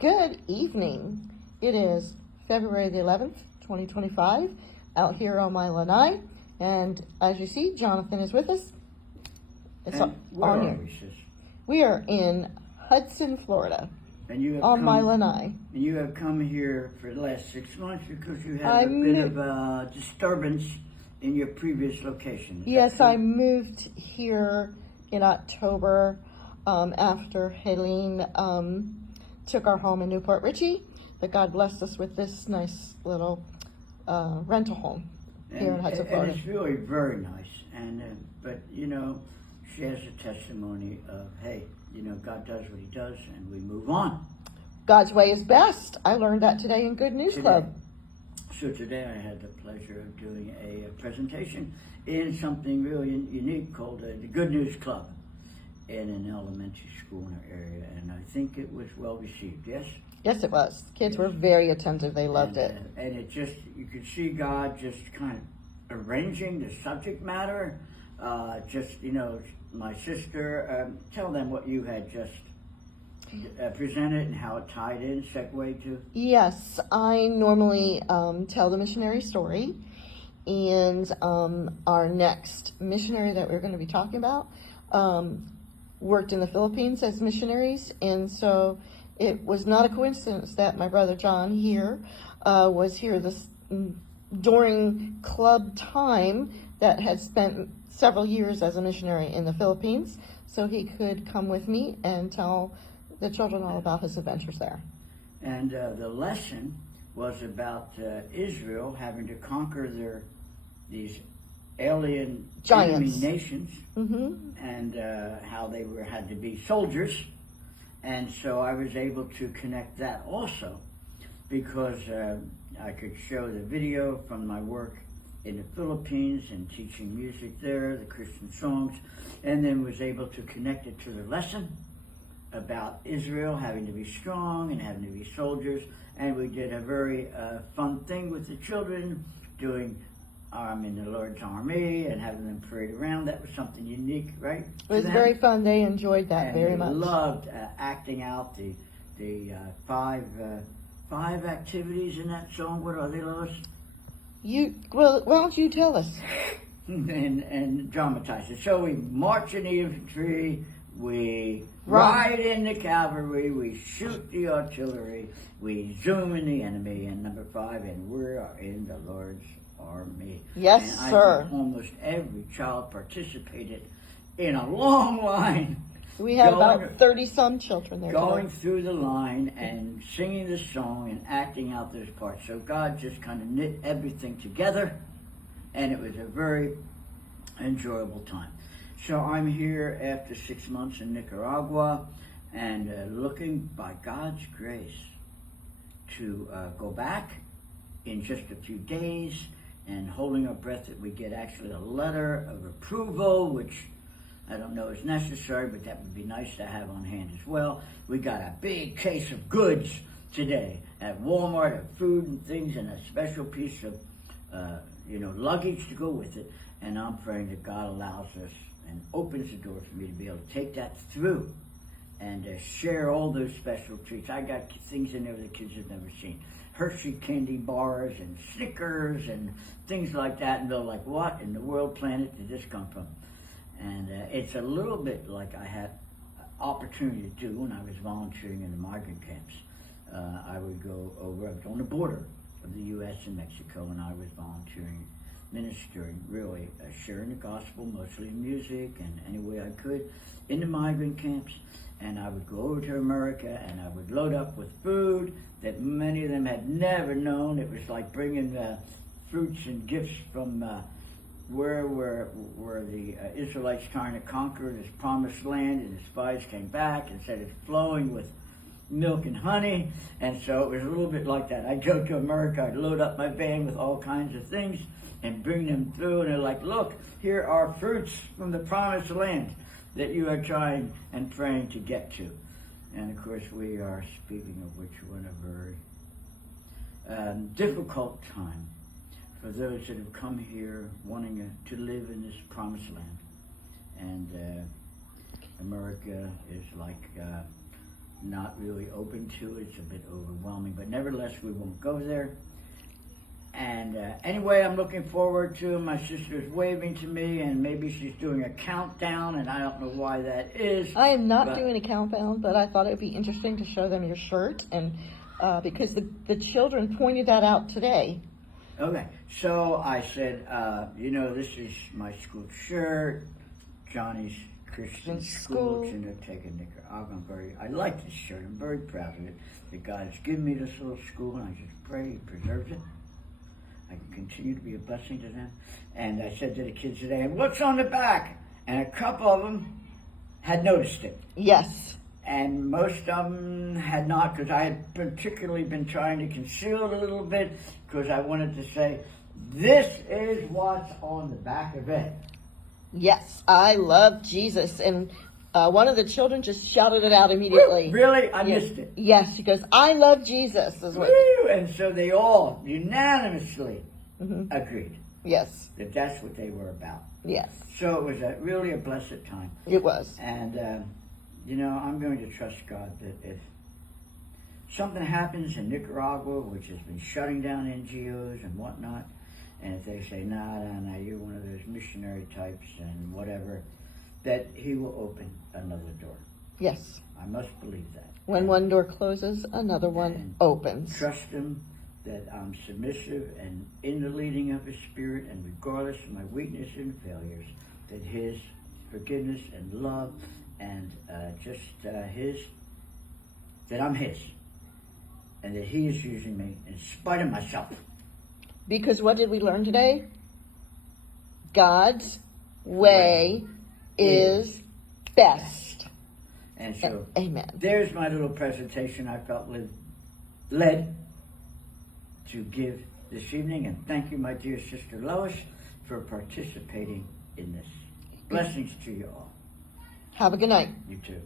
Good evening. It is February the 11th, 2025, out here on my lanai. And as you see, Jonathan is with us. It's and where on are here. we, sis? We are in Hudson, Florida, And you have on come, my lanai. And you have come here for the last 6 months because you had I a bit of a disturbance in your previous location. Yes, I moved here in October after Helene took our home in Newport Richey. But God blessed us with this nice little rental home here in Hudson, Florida. And it's really very nice. But you know, she has a testimony of, hey, you know, God does what He does, and we move on. God's way is best. I learned that today in Good News Club. So today I had the pleasure of doing a presentation in something really unique called the Good News Club in an elementary school in our area, and I think it was well received. Yes. Yes, it was. Kids were very attentive. They loved it. And it just, you could see God just kind of arranging the subject matter. Just, you know, my sister, tell them what you had just presented and how it tied in, segued to. Yes, I normally tell the missionary story. And our next missionary that we're going to be talking about worked in the Philippines as missionaries. And so it was not a coincidence that my brother John here was here during club time that had spent several years as a missionary in the Philippines, so he could come with me and tell the children all about his adventures there. And the lesson was about Israel having to conquer these alien enemy nations, and how they had to be soldiers. And so I was able to connect that also because I could show the video from my work in the Philippines and teaching music there, the Christian songs, and then was able to connect it to the lesson about Israel having to be strong and having to be soldiers. And we did a very fun thing with the children, doing in the Lord's Army and having them parade around. That was something unique, right? It was very fun. They enjoyed that very much. And they loved acting out the five activities in that song. What are they, Lois? Why don't you tell us? and dramatize it. So we march in the infantry, we ride in the cavalry, we shoot the artillery, we zoom in the enemy, and number 5, and we are in the Lord's Army. Yes, and sir. I think almost every child participated in a long line. We had about 30-some children there. Going through the line and singing the song and acting out those parts. So God just kind of knit everything together, and it was a very enjoyable time. So I'm here after 6 months in Nicaragua, and looking by God's grace to go back in just a few days, and holding our breath that we get actually a letter of approval, which I don't know is necessary, but that would be nice to have on hand as well. We got a big case of goods today at Walmart, of food and things, and a special piece of luggage to go with it. And I'm praying that God allows us and opens the door for me to be able to take that through and share all those special treats. I got things in there the kids have never seen. Hershey candy bars and Snickers and things like that. And they're like, what in the world planet did this come from? And it's a little bit like I had opportunity to do when I was volunteering in the migrant camps. I would go over, I was on the border of the U.S. and Mexico, and I was volunteering, ministering, really sharing the gospel, mostly in music and any way I could, in the migrant camps. And I would go over to America, and I would load up with food that many of them had never known. It was like bringing fruits and gifts from where the Israelites trying to conquer this promised land, and the spies came back and said it's flowing with milk and honey. And so it was a little bit like that. I'd go to America, I'd load up my van with all kinds of things and bring them through, and they're like, look, here are fruits from the promised land that you are trying and praying to get to. And of course we are, speaking of which, we're in a very difficult time for those that have come here wanting to live in this promised land. And America is like not really open to it. It's a bit overwhelming, but nevertheless, we won't go there. And anyway, I'm looking forward to it. My sister's waving to me, and maybe she's doing a countdown, and I don't know why that is. I am not doing a countdown, but I thought it would be interesting to show them your shirt, and because the children pointed that out today. Okay, so I said, this is my school shirt, Johnny's Christian School, Chinoteca, Nicaragua. I like this shirt. I'm very proud of it. That God has given me this little school, and I just pray He preserves it. I can continue to be a blessing to them. And I said to the kids today, and what's on the back? And a couple of them had noticed it. Yes. And most of them had not, because I had particularly been trying to conceal it a little bit, because I wanted to say, this is what's on the back of it. Yes, I love Jesus. And one of the children just shouted it out immediately. Woo, really? I missed it. Yes, she goes, I love Jesus. Is what. Woo, and so they all unanimously agreed. Yes. That that's what they were about. Yes. So it was really a blessed time. It was. And, I'm going to trust God that if something happens in Nicaragua, which has been shutting down NGOs and whatnot, and if they say, nah, you're one of those missionary types and whatever, that He will open another door. Yes. I must believe that. When one door closes, another one opens. Trust Him that I'm submissive and in the leading of His Spirit, and regardless of my weaknesses and failures, that His forgiveness and love and that I'm His, and that He is using me in spite of myself. Because what did we learn today? God's way is best. And so, amen. There's my little presentation I felt led to give this evening. And thank you, my dear sister Lois, for participating in this. Blessings to you all. Have a good night. You too.